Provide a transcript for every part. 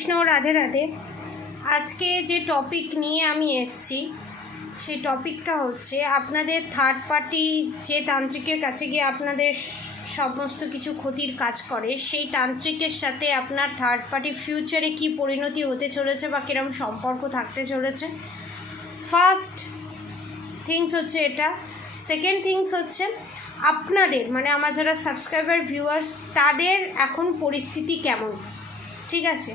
কৃষ্ণ রাধে রাধে। আজকে যে টপিক নিয়ে আমি এসছি, সেই টপিকটা হচ্ছে আপনাদের থার্ড পার্টি যে তান্ত্রিকের কাছে গিয়ে আপনাদের সমস্ত কিছু ক্ষতির কাজ করে, সেই তান্ত্রিকের সাথে আপনার থার্ড পার্টি ফিউচারে কি পরিণতি হতে চলেছে বা কিরম সম্পর্ক থাকতে চলেছে। ফার্স্ট থিংস হচ্ছে এটা। সেকেন্ড থিংস হচ্ছে আপনাদের মানে আমার যারা সাবস্ক্রাইবার ভিউয়ার্স তাদের এখন পরিস্থিতি কেমন? ঠিক আছে?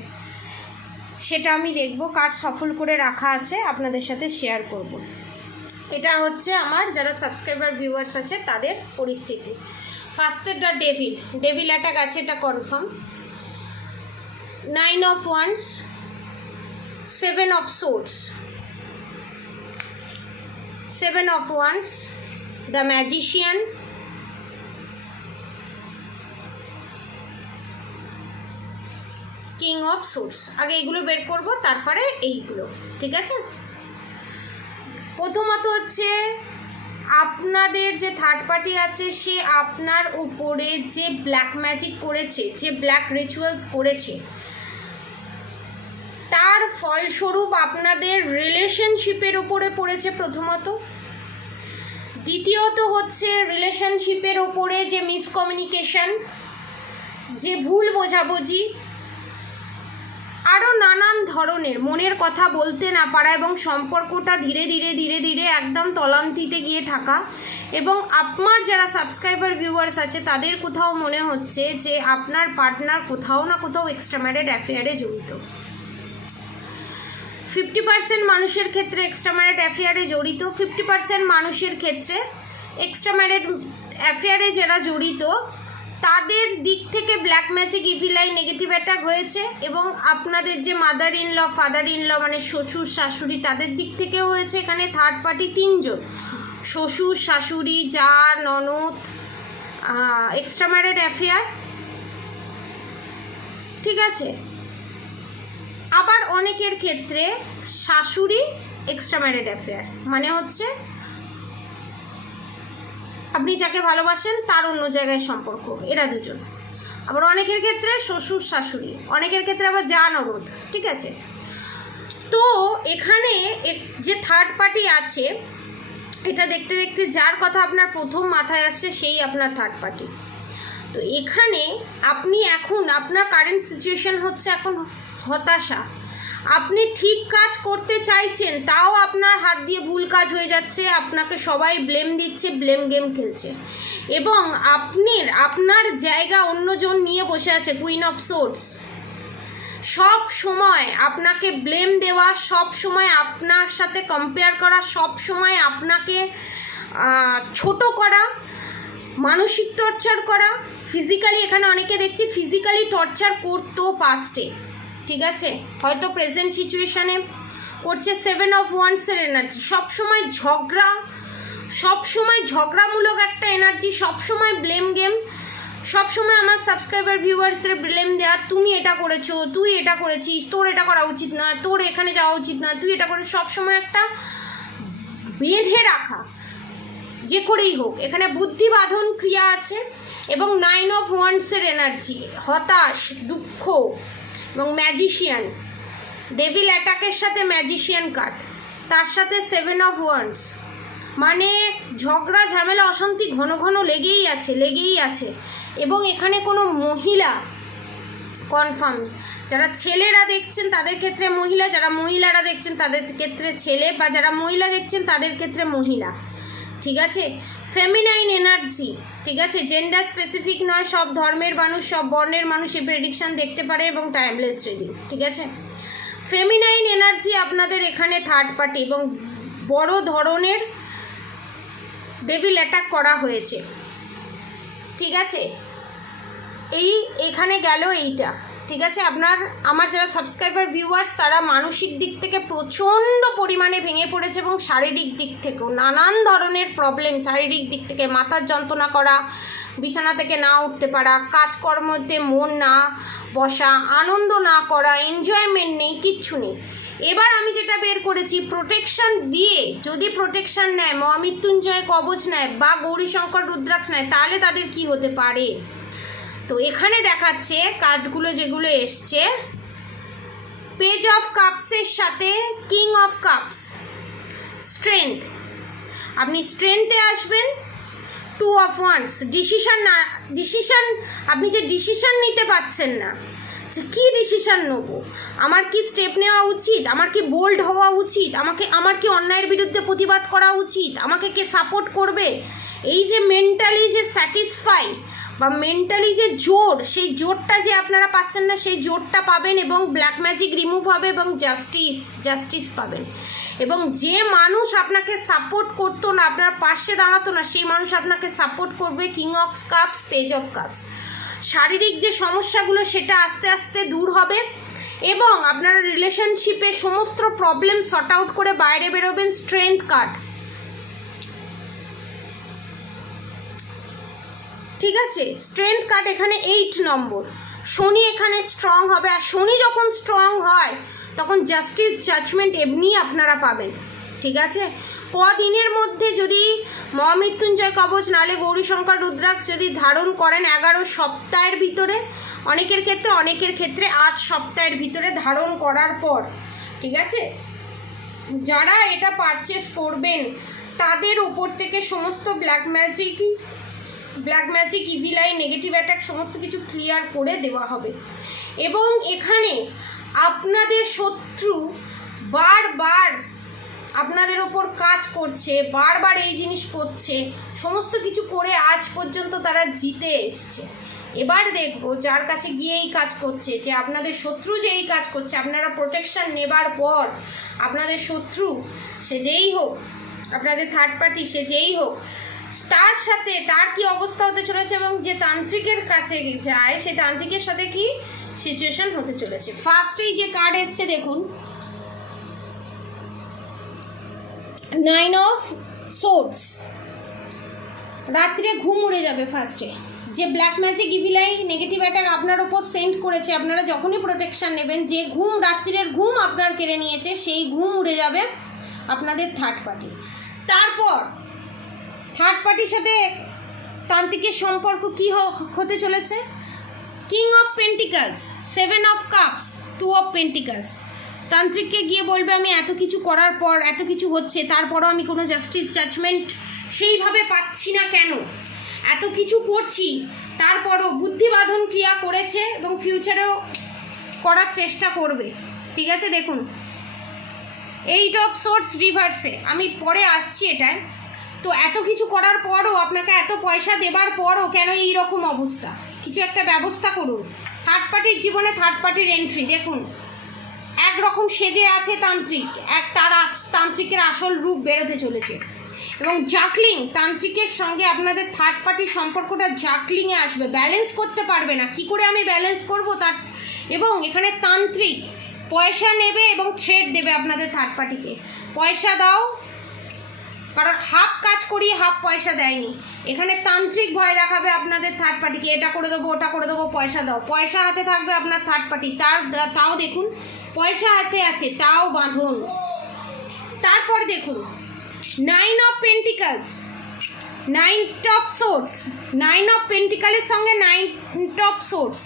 সেটা আমি দেখব, কার সফল করে রাখা আছে, আপনাদের সাথে শেয়ার করব। এটা হচ্ছে আমার যারা সাবস্ক্রাইবার ভিউয়ার্স আছে, তাদের পরিস্থিতি। ফার্স্টেরটা ডেভিল ডেভিল অ্যাটাক আছে, এটা confirm nine of wands seven of swords seven of wands the magician king of swords আগে এইগুলো বের করব, তারপরে এইগুলো, ঠিক আছে? প্রথমত হচ্ছে, আপনাদের যে থার্ড পার্টি আছে, সে আপনার উপরে যে ব্ল্যাক ম্যাজিক করেছে, যে ব্ল্যাক রিচুয়ালস করেছে, তার ফলস্বরূপ আপনাদের রিলেশনশিপের উপরে পড়েছে প্রথমত। দ্বিতীয়ত হচ্ছে রিলেশনশিপের ওপরে যে মিসকমিউনিকেশন যে ভুল বোঝাবুঝি আরও নানান ধরনের মনের কথা বলতে না পারা এবং সম্পর্কটা ধীরে ধীরে ধীরে ধীরে একদম তলান্তিতে গিয়ে থাকা। এবং আপনার যারা সাবস্ক্রাইবার ভিউয়ার্স আছে, তাদের কোথাও মনে হচ্ছে যে আপনার পার্টনার কোথাও না কোথাও এক্সট্রা ম্যারেড অ্যাফেয়ারে জড়িত। ফিফটি পার্সেন্ট মানুষের ক্ষেত্রে এক্সট্রা ম্যারেড অ্যাফেয়ারে জড়িত। ফিফটি পার্সেন্ট মানুষের ক্ষেত্রে এক্সট্রা ম্যারেড অ্যাফেয়ারে যারা জড়িত তাদের দিক থেকে black magic evil eye negative attack হয়েছে এবং আপনাদের যে mother in law father in law মানে শ্বশুর, শাশুড়ি তাদের দিক থেকেও হয়েছে। এখানে থার্ড পার্টি তিনজন। শ্বশুর, শাশুড়ি যা ননদ এক্সট্রা ম্যারেড অ্যাফেয়ার ঠিক আছে? আবার অনেকের ক্ষেত্রে শাশুড়ি এক্সট্রা ম্যারেড অ্যাফেয়ার মানে হচ্ছে আপনি যাকে ভালোবাসেন, তার অন্য জায়গায় সম্পর্ক, এরা দুজন। আবার অনেকের ক্ষেত্রে শ্বশুর, শাশুড়ি, অনেকের ক্ষেত্রে আবার যা নরদ ঠিক আছে? তো এখানে যে থার্ড পার্টি আছে, এটা দেখতে দেখতে যার কথা আপনার প্রথম মাথায় আসছে, সেই আপনার থার্ড পার্টি তো এখানে আপনি এখন, আপনার কারেন্ট সিচুয়েশন হচ্ছে এখন হতাশা। আপনি ঠিক কাজ করতে চাইছেন, তাও আপনার হাত দিয়ে ভুল কাজ হয়ে যাচ্ছে, আপনাকে সবাই ব্লেম দিচ্ছে ব্লেম গেম খেলছে। এবং আপনি আপনার জায়গা অন্যজন নিয়ে বসে আছে কুইন অফ সোর্স সব সময় আপনাকে ব্লেম দেওয়া, সব সময় আপনার সাথে কম্পেয়ার করা, সব সময় আপনাকে ছোট করা, মানসিক টর্চার করা। ফিজিক্যালি এখানে অনেকে দেখছি ফিজিক্যালি টর্চার করতো পাস্টে ঠিক আছে? হয়তো প্রেজেন্ট সিচুয়েশানে করছে সেভেন অফ ওয়ান্সের এনার্জি সবসময় ঝগড়া, সবসময় ঝগড়ামূলক একটা এনার্জি সবসময় ব্লেম গেম সবসময় আমার সাবস্ক্রাইবার ভিউয়ার্সদের ব্লেম দেওয়া তুমি এটা করেছ, তুই এটা করেছিস, তোর এটা করা উচিত না, তোর এখানে যাওয়া উচিত না, তুই এটা করে সবসময় একটা বেঁধে রাখা, যে করেই হোক। এখানে বুদ্ধিবাধন ক্রিয়া আছে এবং নাইন অফ ওয়ান্সের এনার্জি হতাশ, দুঃখ এবং ম্যাজিশিয়ান ডেভিল অ্যাটাকের সাথে ম্যাজিশিয়ান কার্ড তার সাথে সেভেন অফ ওয়ান্স মানে ঝগড়া, ঝামেলা, অশান্তি ঘন ঘন লেগেই আছে লেগেই আছে। এবং এখানে কোনো মহিলা কনফার্ম যারা ছেলেরা দেখছেন তাদের ক্ষেত্রে মহিলা, যারা মহিলারা দেখছেন তাদের ক্ষেত্রে ছেলে, বা যারা মহিলা দেখছেন তাদের ক্ষেত্রে মহিলা। ঠিক আছে? ফেমিনাইন এনার্জি ঠিক আছে? জেন্ডার স্পেসিফিক নয়, সব ধর্মের মানুষ, সব বর্ণের মানুষ এই প্রেডিকশন দেখতে পারে এবং টাইমলেস রিডিং ঠিক আছে? ফেমিনাইন এনার্জি আপনাদের এখানে থার্ড পার্টি এবং বড় ধরনের ডেভিল অ্যাটাক করা হয়েছে, ঠিক আছে? এই, এখানে গেল এইটা। ঠিক আছে? আপনার, আমার যারা সাবস্ক্রাইবার ভিউয়ার্স তারা মানসিক দিক থেকে প্রচণ্ড পরিমাণে ভেঙে পড়েছে এবং শারীরিক দিক থেকেও নানান ধরনের প্রবলেম শারীরিক দিক থেকে মাথার যন্ত্রণা করা, বিছানা থেকে না উঠতে পারা, কাজকর্মতে মন না বসা, আনন্দ না করা এনজয়মেন্ট নেই, কিচ্ছু নেই। এবার আমি যেটা বের করেছি প্রোটেকশন দিয়ে যদি প্রোটেকশন নেয়, মহামৃত্যুঞ্জয় কবচ নেয় বা গৌরীশঙ্কর রুদ্রাক্ষ নেয়, তাহলে তাদের কি হতে পারে? তো এখানে দেখাচ্ছে কার্ডগুলো যেগুলো এসছে। পেজ অফ কাপসের সাথে কিং অফ কাপস স্ট্রেংথ আপনি স্ট্রেংথে আসবেন টু অফ ওয়ান্স ডিসিশান না ডিসিশান আপনি যে ডিসিশান নিতে পারছেন না, যে কী ডিসিশান নেব? আমার কি স্টেপ নেওয়া উচিত? আমার কি বোল্ড হওয়া উচিত? আমাকে, আমার কি অন্যায়ের বিরুদ্ধে প্রতিবাদ করা উচিত? আমাকে কে সাপোর্ট করবে? এই যে মেন্টালি যে স্যাটিসফাই বা মেন্টালি যে জোর, সেই জোরটা যে আপনারা পাচ্ছেন না, সেই জোরটা পাবেন এবং ব্ল্যাক ম্যাজিক রিমুভ হবে এবং জাস্টিস জাস্টিস পাবেন। এবং যে মানুষ আপনাকে সাপোর্ট করতো না, আপনার পাশে দাঁড়াতো না, সেই মানুষ আপনাকে সাপোর্ট করবে king of cups page of cups শারীরিক যে সমস্যাগুলো, সেটা আস্তে আস্তে দূর হবে এবং আপনার রিলেশনশিপে সমস্ত প্রবলেম সর্ট আউট করে বাইরে বেরোবেন স্ট্রেংথ কার্ড ঠিক আছে? স্ট্রেংথ কার্ড এখানে এইট নম্বর। শনি এখানে স্ট্রং হবে, আর শনি যখন স্ট্রং হয়, তখন জাস্টিস জাজমেন্ট এমনি আপনারা পাবেন। ঠিক আছে? কদিনের মধ্যে যদি মহামৃত্যুঞ্জয় কবচ, নালে গৌরীশঙ্কর রুদ্রাক্ষ যদি ধারণ করেন এগারো সপ্তাহের ভিতরে, অনেকের ক্ষেত্রে অনেকের ক্ষেত্রে আট সপ্তাহের ভিতরে ধারণ করার পর, ঠিক আছে? যারা এটা পারচেস করবেন, তাদের ওপর থেকে সমস্ত black magic black magic evil eye negative attack সমস্ত কিছু ক্লিয়ার করে দেওয়া হবে। এবং এখানে আপনাদের শত্রু বারবার আপনাদের ওপর কাজ করছে, বারবার এই জিনিস করছে, সমস্ত কিছু করে আজ পর্যন্ত তারা জিতে এসছে। এবার দেখব যার কাছে গিয়ে এই কাজ করছে, যে আপনাদের শত্রু যে এই কাজ করছে, আপনারা প্রোটেকশান নেবার পর আপনাদের শত্রু সে যেই হোক, আপনাদের থার্ড পার্টি সে যেই হোক তার সাথে তার কি অবস্থা হতে চলেছে এবং যে তান্ত্রিকের কাছে যায়, সেই তান্ত্রিকের সাথে কি সিচুয়েশন হতে চলেছে? ফার্স্টেই যে কার্ড এসছে, দেখুন। নাইন অফ সোর্স রাত্রে ঘুম উড়ে যাবে ফার্স্টে যে black magic evil eye negative attack আপনার ওপর সেন্ড করেছে, আপনারা যখনই প্রোটেকশন নেবেন, যে ঘুম রাত্রিরের ঘুম আপনার কেড়ে নিয়েছে, সেই ঘুম উড়ে যাবে আপনাদের থার্ড পার্টি তারপর থার্ড পার্টির সাথে তান্ত্রিকের সম্পর্ক কী হতে চলেছে? King of pentacles seven of cups two of pentacles তান্ত্রিককে গিয়ে বলবে, আমি এত কিছু করার পর, এত কিছু হচ্ছে, তারপরও আমি কোনো জাস্টিস জাজমেন্ট সেইভাবে পাচ্ছি না কেন? এত কিছু করছি, তারপরও বুদ্ধিবাধন ক্রিয়া করেছে এবং ফিউচারেও করার চেষ্টা করবে। ঠিক আছে, দেখুন। এইট অফ সোর্স রিভার্সে আমি পরে আসছি এটায়। তো এত কিছু করার পরও আপনাকে এত পয়সা দেবার পরও কেন এই রকম অবস্থা? কিছু একটা ব্যবস্থা করুন। থার্ড পার্টির জীবনে থার্ড পার্টির এন্ট্রি দেখুন। একরকম সেজে আছে তান্ত্রিক, এক তার তান্ত্রিকের আসল রূপ বেরোতে চলেছে। এবং জাকলিং তান্ত্রিকের সঙ্গে আপনাদের থার্ড পার্টির সম্পর্কটা জাকলিংয়ে আসবে। ব্যালেন্স করতে পারবে না। কি করে আমি ব্যালেন্স করব তার? এবং এখানে তান্ত্রিক, পয়সা নেবে এবং থ্রেড দেবে আপনাদের থার্ড পার্টিকে পয়সা দাও কারণ হাফ কাজ করিয়ে হাফ পয়সা দেয়নি। এখানে তান্ত্রিক ভয় দেখাবে আপনাদের থার্ড পার্টিকে এটা করে দেবো, ওটা করে দেবো, পয়সা দাও। পয়সা হাতে থাকবে আপনার থার্ড পার্টি তার, তাও দেখুন, পয়সা হাতে আছে, তাও বাঁধন। তারপর দেখুন nine of pentacles nine of swords nine of পেন্টিকালের সঙ্গে নাইন টপ সোর্স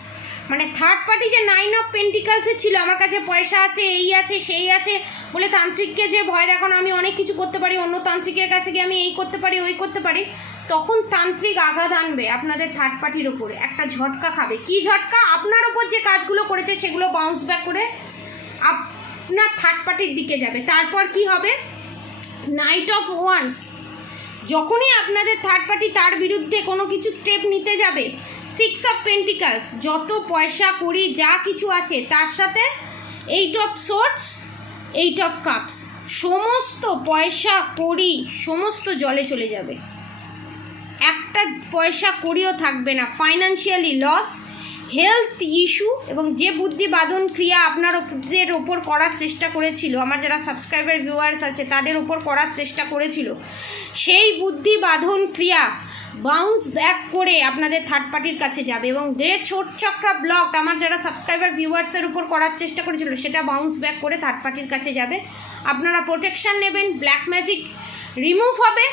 মানে থার্ড পার্টি যে নাইন অফ পেন্টিকালসে ছিল, আমার কাছে পয়সা আছে, এই আছে, সেই আছে, বলে তান্ত্রিককে যে ভয় দেখানো, আমি অনেক কিছু করতে পারি, অন্য তান্ত্রিকের কাছে গিয়ে আমি এই করতে পারি, ওই করতে পারি, তখন তান্ত্রিক আঘাত আনবে আপনাদের থার্ড পার্টির ওপরে একটা ঝটকা খাবে। কি ঝটকা? আপনার ওপর যে কাজগুলো করেছে, সেগুলো বাউন্স ব্যাক করে আপনার থার্ড পার্টির দিকে যাবে। তারপর কি হবে? নাইট অফ ওয়ান্স যখনই আপনাদের থার্ড পার্টি তার বিরুদ্ধে কোনো কিছু স্টেপ নিতে যাবে সিক্স অফ পেন্টিকালস যত পয়সা করি, যা কিছু আছে, তার সাথে eight of swords eight of cups সমস্ত পয়সা করি, সমস্ত জলে চলে যাবে। একটা পয়সা করিও থাকবে না। ফাইনান্সিয়ালি লস হেলথ ইস্যু এবং যে বুদ্ধি বাঁধন ক্রিয়া আপনার ওদের ওপর করার চেষ্টা করেছিল, আমার যারা সাবস্ক্রাইবার ভিউয়ার্স আছে, তাদের ওপর করার চেষ্টা করেছিল, সেই বুদ্ধি বাঁধন ক্রিয়া বাউন্স ব্যাক করে আপনাদের থার্ড পার্টির কাছে যাবে এবং দে ছোট চক্রা ব্লক আমার যারা সাবস্ক্রাইবার ভিউয়ার্সের উপর করার চেষ্টা করেছিল, সেটা বাউন্স ব্যাক করে থার্ড পার্টির কাছে যাবে। আপনারা প্রোটেকশন নেবেন ব্ল্যাক ম্যাজিক রিমুভ হবে,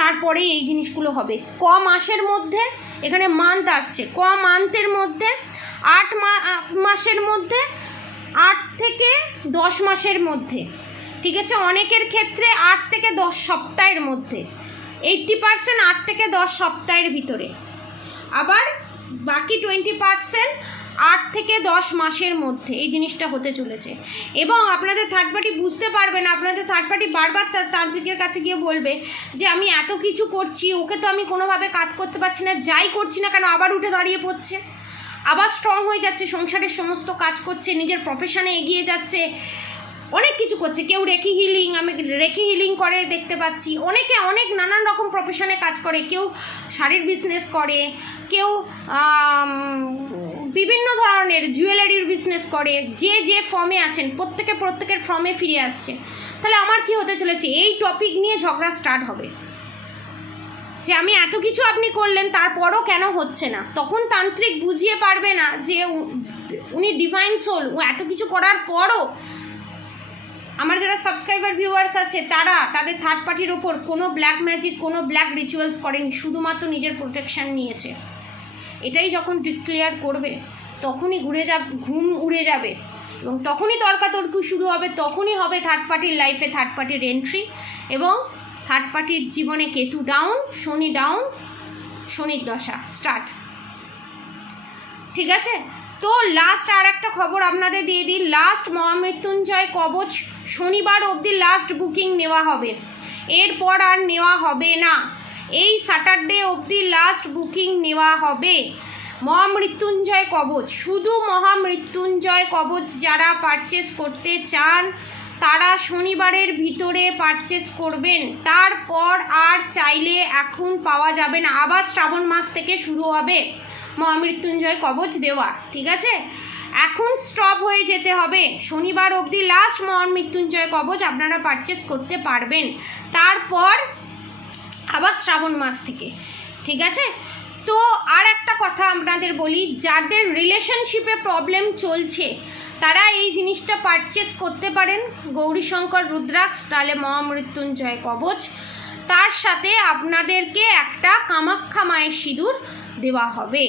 তারপরেই এই জিনিসগুলো হবে। ক মাসের মধ্যে, এখানে মান্থ আসছে। ক মান্থের মধ্যে আট মাসের মধ্যে, আট থেকে দশ মাসের মধ্যে। ঠিক আছে? অনেকের ক্ষেত্রে আট থেকে দশ সপ্তাহের মধ্যে। এইট্টি পার্সেন্ট আট থেকে দশ সপ্তাহের ভিতরে। আবার বাকি টোয়েন্টি পার্সেন্ট আট থেকে দশ মাসের মধ্যে এই জিনিসটা হতে চলেছে। এবং আপনাদের থার্ড পার্টি বুঝতে পারবে না, আপনাদের থার্ড পার্টি বারবার তার তান্ত্রিকের কাছে গিয়ে বলবে যে, আমি এত কিছু করছি, ওকে তো আমি কোনোভাবে কাজ করতে পারছি না, যাই করছি না কেন, আবার উঠে দাঁড়িয়ে পড়ছে। আবার স্ট্রং হয়ে যাচ্ছে, সংসারের সমস্ত কাজ করছে, নিজের প্রফেশনে এগিয়ে যাচ্ছে অনেক কিছু করছে। কেউ রেখি হিলিং আমি রেখি হিলিং করে দেখতে পাচ্ছি। অনেকে অনেক নানান রকম প্রফেশনে কাজ করে। কেউ শাড়ির বিজনেস করে, কেউ বিভিন্ন ধরনের জুয়েলারির বিজনেস করে। যে যে ফর্মে আছেন, প্রত্যেকে প্রত্যেকের ফর্মে ফিরে আসছে। তাহলে আমার কি হতে চলেছে? এই টপিক নিয়ে ঝগড়া স্টার্ট হবে। যে আমি এত কিছু আপনি করলেন, তারপরও কেন হচ্ছে না? তখন তান্ত্রিক বুঝিয়ে পারবে না যে উনি ডিভাইন সোল ও এত কিছু করার পরও আমার যারা সাবস্ক্রাইবার ভিউয়ার্স আছে, তারা তাদের থার্ড পার্টির ওপর কোনো ব্ল্যাক ম্যাজিক কোনো ব্ল্যাক রিচুয়ালস করেনি, শুধুমাত্র নিজের প্রোটেকশান নিয়েছে। এটাই যখন ডিক্লেয়ার করবে, তখনই ঘুরে যা, ঘুম উড়ে যাবে। এবং তখনই তর্কাতর্কি শুরু হবে, তখনই হবে থার্ড পার্টির লাইফে থার্ড পার্টির এন্ট্রি এবং থার্ড পার্টির জীবনে কেতু ডাউন শনি ডাউন শনির দশা স্টার্ট ঠিক আছে? তো লাস্ট আর একটা খবর আপনাদের দিয়ে দিই। লাস্ট মহামৃত্যুঞ্জয় কবচ শনিবার অবধি লাস্ট বুকিং নেওয়া হবে। এরপর আর নেওয়া হবে না। এই স্যাটারডে অবধি লাস্ট বুকিং নেওয়া হবে। মহামৃত্যুঞ্জয় কবচ, শুধু মহামৃত্যুঞ্জয় কবচ যারা পারচেস করতে চান, তারা শনিবারের ভিতরে পারচেস করবেন। তারপর আর চাইলে এখন পাওয়া যাবে না। আবার শ্রাবণ মাস থেকে শুরু হবে। মহামৃত্যুঞ্জয় কবচ দেওয়া, ঠিক আছে? এখন স্টপ হয়ে যেতে হবে। শনিবার অবধি লাস্ট মহামৃত্যুঞ্জয় কবচ আপনারা পারচেস করতে পারবেন। তারপর আবার শ্রাবণ মাস থেকে, ঠিক আছে? তো আর একটা কথা আপনাদের বলি, যাদের রিলেশনশিপে প্রবলেম চলছে, তারা এই জিনিসটা পারচেস করতে পারেন। গৌরীশঙ্কর রুদ্রাক্ষ, তাহলে মহামৃত্যুঞ্জয় কবচ। তার সাথে আপনাদেরকে একটা কামাখ্যা মায়ের সিঁদুর দেওয়া হবে।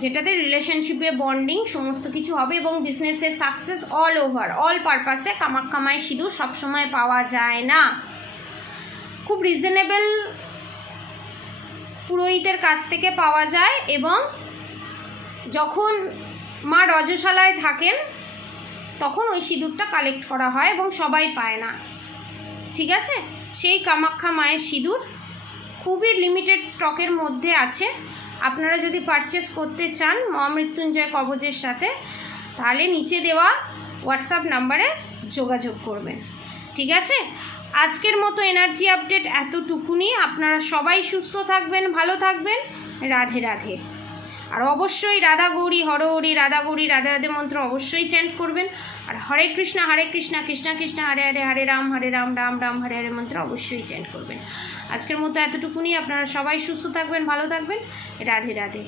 যেটাতে রিলেশনশিপে বন্ডিং সমস্ত কিছু হবে এবং বিজনেসের সাকসেস অল ওভার অল পারপাসে কামাখ্যা মায়ের সিঁদুর সবসময় পাওয়া যায় না। খুব রিজনেবল পুরোহিতের কাছ থেকে পাওয়া যায় এবং যখন মা রজশালায় থাকেন, তখন ওই সিঁদুরটা কালেক্ট করা হয় এবং সবাই পায় না। ঠিক আছে? সেই কামাখ্যা মায়ের সিঁদুর খুবই লিমিটেড স্টকের মধ্যে আছে। আপনারা যদি পারচেস করতে চান মহামৃত্যুঞ্জয় কবজের সাথে, তাহলে নিচে দেওয়া হোয়াটসঅ্যাপ নাম্বারে যোগাযোগ করবেন। ঠিক আছে? আজকের মতো এনার্জি আপডেট এতটুকুনি। আপনারা সবাই সুস্থ থাকবেন, ভালো থাকবেন। রাধে রাধে। আর অবশ্যই রাধা গৌরী, হর হরি, রাধা গৌরী, রাধা, রাধে মন্ত্র অবশ্যই চ্যান্ট করবেন। আর হরে কৃষ্ণ হরে কৃষ্ণ কৃষ্ণ কৃষ্ণ, হরে হরে হরে রাম হরে রাম রাম রাম, হরে হরে মন্ত্র অবশ্যই চ্যান্ট করবেন। আজকের মতো এতটুকুনি। আপনারা সবাই সুস্থ থাকবেন ভালো থাকবেন। রাধে রাধে।